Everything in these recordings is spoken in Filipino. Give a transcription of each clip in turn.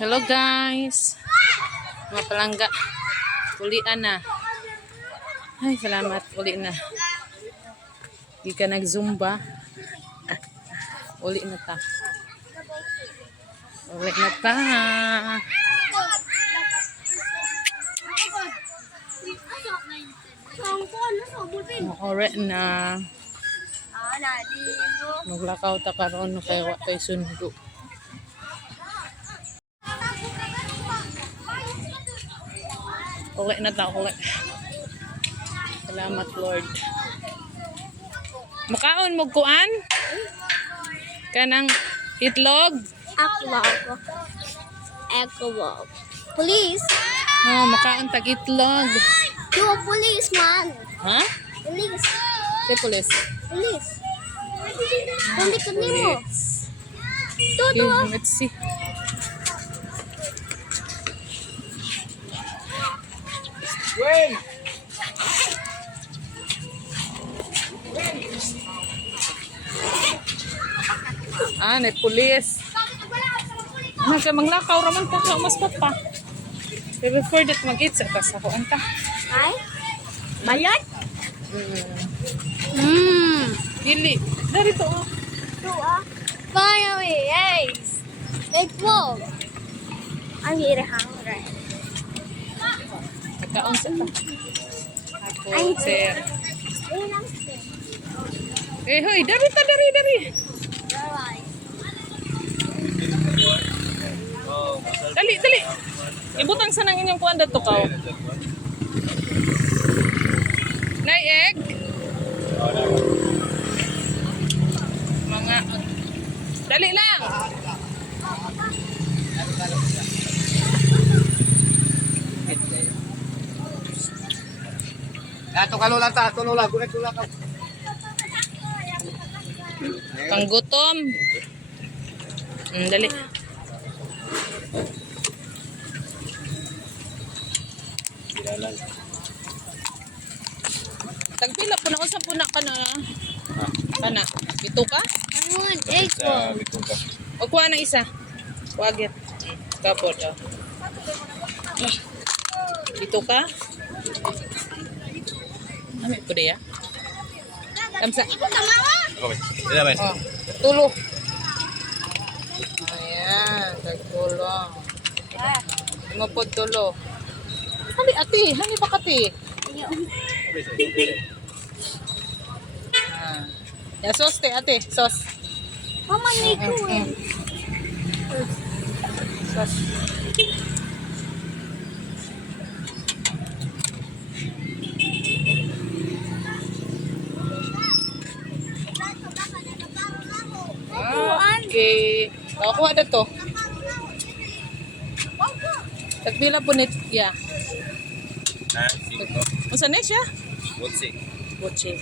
Hello guys, mga palangga, ulian na. Ay, salamat, uli na. Di ka nag-zumba. Uli na ta. Uli na ta. Uli na. Maglakaw ta karon kay wa kay sundo. Uli na ta, uli. Salamat Lord. Makaon mo kuan? Kanang itlog? Eklog. Police. Oh, makaon tag itlog. You a policeman. Ha? Police. Si police. Police. Kundi ka nimo. Okay, let's see. When? Ni police. Kaya manglakaw raman ta sa umaspat pa. Pero before that mag-eat sa tas ako anta. Ay? Bayad? Dili. Dari to. Finally, eggs. Eklog. I'm really hungry. Kaon sa ta. I'm Ako, sir. Eh, hoy, dari ta, dari. Dali. Ibutang sa nang inyong kuan dato kaw. Nay egg. Mga dali lang. Ato kalulan ta, tulula, gulat ka. Panggutom. Dali. Tagpila po na usap po na ka na. Kana, bito ka? I want eklog. O kuha na isa. Wagit. Kapot. Bito ka? Ami po diya. Kamsa. Oh, tulo. Ayan, tagtulong. Mo po tulo. Hali ati, hali ba kati? Ya sos te ate, sos. Mama Nico. Sos. Okay. Kuha na to. Tagpila po nit. Yeah. Masa na siya? Botse. Botse.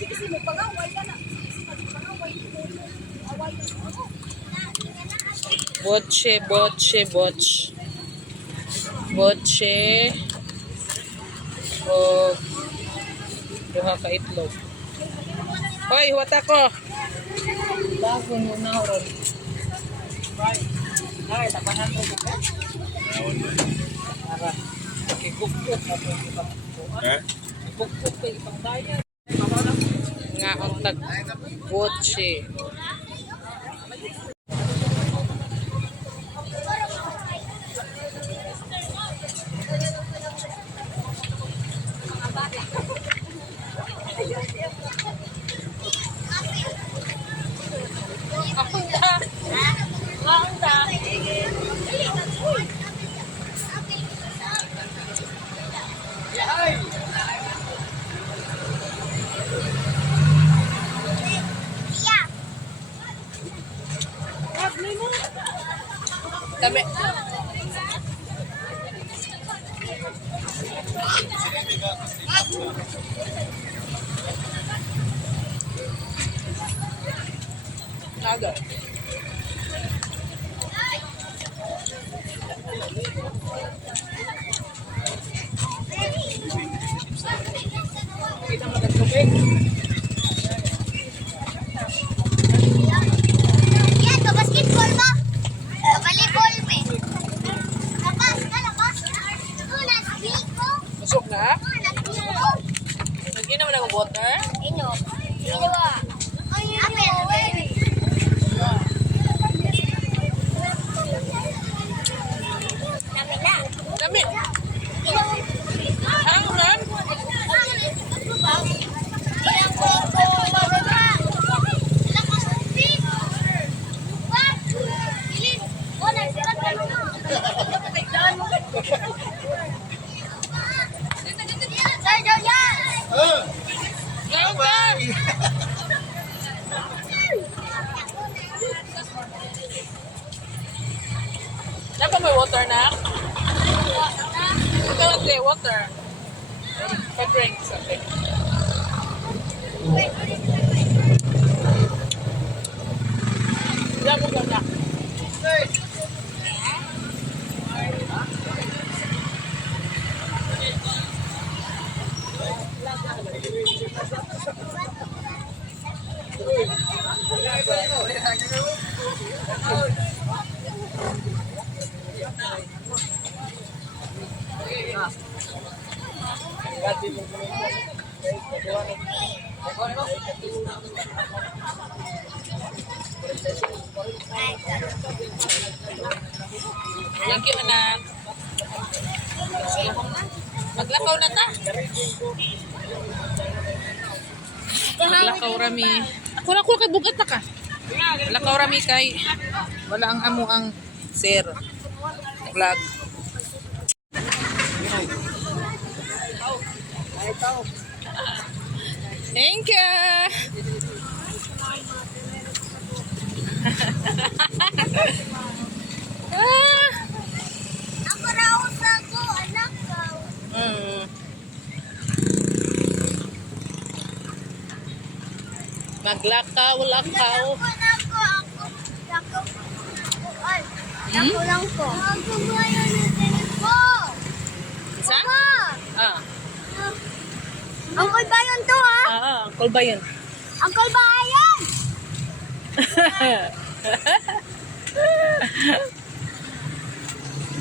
O duha ka itlog. Hoy, huwat ako. Bago muna ron. Ay, tapanan mo ka? Para kikukuk na po. Kikukuk pa ipang daya. Nga ang tag botse. Tabi. Naga. Kita magtubig. Yeah, to basketball mo. To volleyball me. may water na? Ito, water. Pa-drinks, okay. Diyan mo ganda. Thank you, anak. Maglakaw na ta. Maglakaw rami. Ako na kay bugat na ka. Maglakaw rami kay wala ang amo ang sir. Vlog. Thank you. Ako raw sa ko, anak ko. Maglakaw-lakaw. Ako lang po. Ako ba yun yung tinig ko? Isa? Ah. Uncle ba yun to, ha? Uncle ba yun? Uncle ba yan?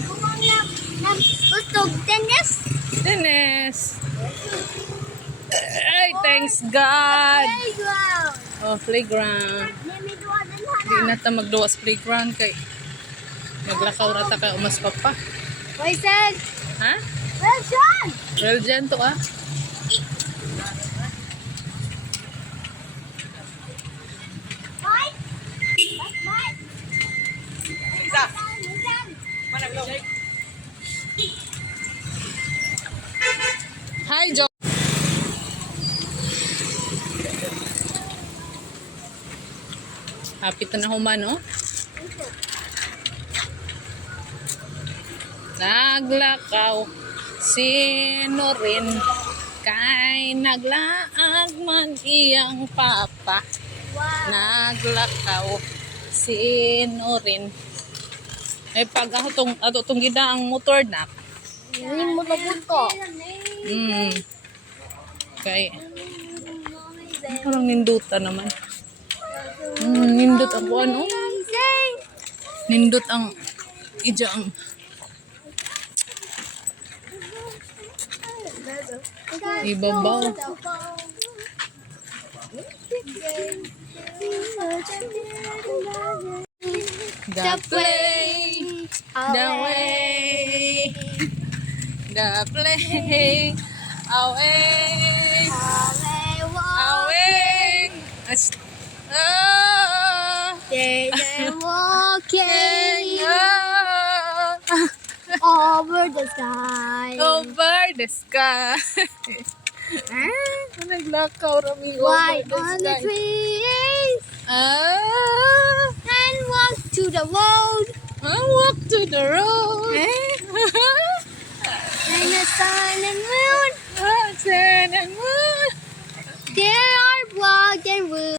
Kumang nagtutog tennis. Dennis. Ay, thanks God. Playground. Oh, playground. Namiduwa din Di na ta magduwa sa playground kay maglakaw rata ka umas pa pa. Poison. Ha? Wilson. Well, dyan to ah. Mike. Mike. Isa. Minsan. Hi, Jo. Hapit na human, no? Naglakaw sino rin kay naglaag man iyang papa. Wow. Naglakaw sino rin. Ay pag ato tong gida ang motor na. Hindi mo labot ko. Kay parang ninduta naman. Nindot ang buwan, oh. Nindot ang ijang. Ibabaw. The play, the way, the play, away, away. They're walking Oh, over the sky. over the sky. Naglakaw rami Why over the on the sky. trees Ah, and walk to the road I walk to the road. and the sun and moon. Sun and moon. There are blood and wood.